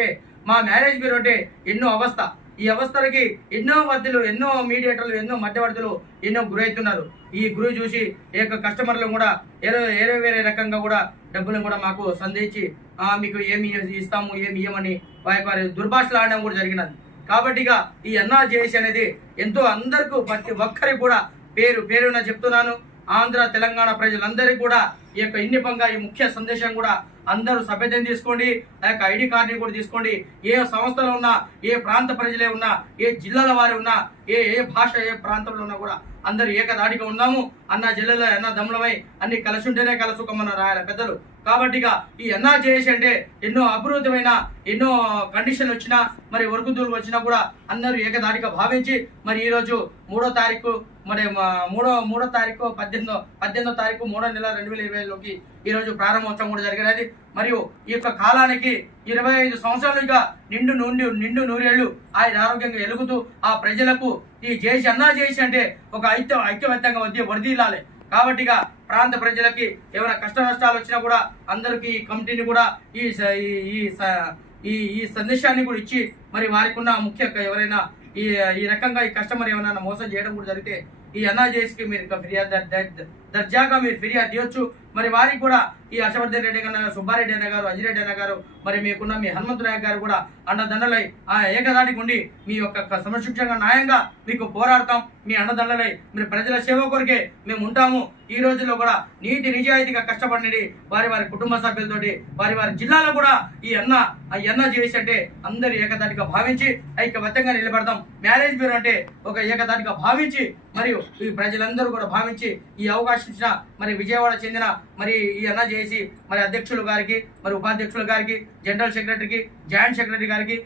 అంటే మా marriage bureau అంటే ఎన్నో అవస్థ. ఈ అవస్థలకి ఎన్నో మధ్యలు, ఎన్నో మీడియేటర్లు, ఎన్నో మధ్యవర్తులు ఎన్నో గురవుతున్నారు. ఈ గురి చూసి ఈ యొక్క కస్టమర్లు కూడా వేరే రకంగా కూడా డబ్బులను కూడా మాకు సంధించి మీకు ఏమి ఇస్తాము ఏమి ఇవ్వమని వారి దుర్భాషలు ఆడడం కూడా జరిగినది. కాబట్టి ఈ ఎన్ఆర్జేఎస్ అనేది ఎంతో అందరికీ ప్రతి ఒక్కరికి కూడా పేరున చెప్తున్నాను. ఆంధ్ర తెలంగాణ ప్రజలందరికీ కూడా ఈ యొక్క ఇన్నిపంగా ఈ ముఖ్య సందేశం కూడా అందరూ సభ్యతను తీసుకోండి. ఆ యొక్క ఐడి కార్డుని కూడా తీసుకోండి. ఏ సంస్థలో ఉన్నా, ఏ ప్రాంత ప్రజలే ఉన్నా, ఏ జిల్లాల వారు ఉన్నా, ఏ భాష ఏ ప్రాంతంలో ఉన్నా కూడా అందరూ ఏకదాటిగా ఉన్నాము. అన్న జిల్లాలో అన్న దమ్ములమై అన్ని కలిసి ఉంటేనే కలుసుకోమన్న రాయాల పెద్దలు. కాబట్టి ఈ ఎన్ఆర్జేఎస్ అంటే ఎన్నో అభివృద్ధమైన ఎన్నో కండిషన్లు వచ్చినా మరి ఒరుకుదూలు వచ్చినా కూడా అందరూ ఏకదాటిగా భావించి మరి ఈరోజు 3వ తారీఖు మరి 3వ తారీఖు 18వ తారీఖు 3వ నెల 2020లోకి ఈరోజు ప్రారంభోత్సవం కూడా జరిగినది. మరియు ఈ యొక్క కాలానికి 25 సంవత్సరాలుగా నిండు నూరేళ్లు ఆయన ఆరోగ్యంగా ఎలుగుతూ ఆ ప్రజలకు ఈ ఎన్ఆర్జేఎస్ అంటే ఒక ఐక్యమత్యంగా వరదీలాలి. కాబట్టి ప్రాంత ప్రజలకి ఏమైనా కష్ట నష్టాలు వచ్చినా కూడా అందరికీ ఈ కమిటీని కూడా ఈ సందేశాన్ని కూడా ఇచ్చి మరి వారికి ఉన్న ముఖ్య ఎవరైనా ఈ రకంగా ఈ కస్టమర్ ఏమైనా మోసం చేయడం కూడా జరిగితే ఈ ఎన్ఆర్జేఎస్కి మీరు ఫిర్యాదు దర్జాగా మీరు ఫిర్యాదు చేయొచ్చు. మరి వారికి కూడా ఈ హర్షవర్ధన్ రెడ్డి గారు, సుబ్బారెడ్డి అన్న గారు, అంజిరెడ్డి అన్న గారు, మరి మీకున్న మీ హనుమంతు నాయక్ గారు కూడా అండదండలై ఏకదాటికి ఉండి మీ యొక్క సమశిక్షంగా న్యాయంగా మీకు పోరాడతాం. మీ అండదండలై మీరు ప్రజల సేవ కొరకే మేము ఉంటాము. ఈ రోజుల్లో కూడా నీతి నిజాయితీగా కష్టపడినది వారి కుటుంబ సభ్యులతోటి వారి జిల్లాలో కూడా ఈ ఎన్ఆర్జేఎస్ అంటే అందరూ ఏకదాటిగా భావించి ఐక్యబద్ధంగా నిలబడతాం. మ్యారేజ్ బ్యూరో అంటే ఒక ఏకదాటిగా భావించి మరియు ఈ ప్రజలందరూ కూడా భావించి ఈ అవకాశం ఇచ్చిన మరి విజయవాడ చెందిన మరి ఈ ఎన్ఆర్జేఎస్ మరి అధ్యక్షులు గారికి, మరి ఉపాధ్యక్షుల గారికి, జనరల్ సెక్రటరీకి, జాయింట్ సెక్రటరీ గారికి,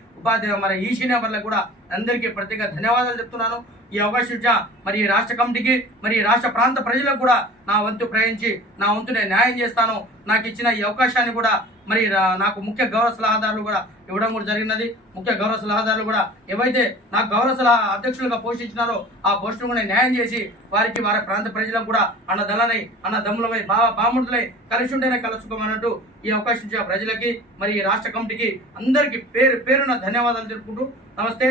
మరి ఈసీ నెంబర్లకు కూడా అందరికీ ప్రత్యేక ధన్యవాదాలు చెప్తున్నాను. ఈ అవకాశం ఇచ్చిన మరి ఈ రాష్ట్ర కమిటీకి, మరి రాష్ట్ర ప్రాంత ప్రజలకు కూడా నా వంతు ప్రయాణించి నా వంతు నేను న్యాయం చేస్తాను. నాకు ఇచ్చిన ఈ అవకాశాన్ని కూడా మరి నాకు ముఖ్య గౌరవ సలహాదారులు కూడా ఇవ్వడం కూడా జరిగినది. ముఖ్య గౌరవ సలహాదారులు కూడా ఏవైతే నాకు గౌరవ సలహా అధ్యక్షులుగా పోషించినారో ఆ పోస్టును కూడా న్యాయం చేసి వారి ప్రాంత ప్రజలకు కూడా అన్న దమ్ములమై బాముడులై కలిసి ఉంటేనే కలుసుకోమన్నట్టు ఈ అవకాశం ఇచ్చిన ప్రజలకి మరి రాష్ట్ర కమిటీకి అందరికీ పేరున ధన్యవాదాలు తెలుపుకుంటూ నమస్తే.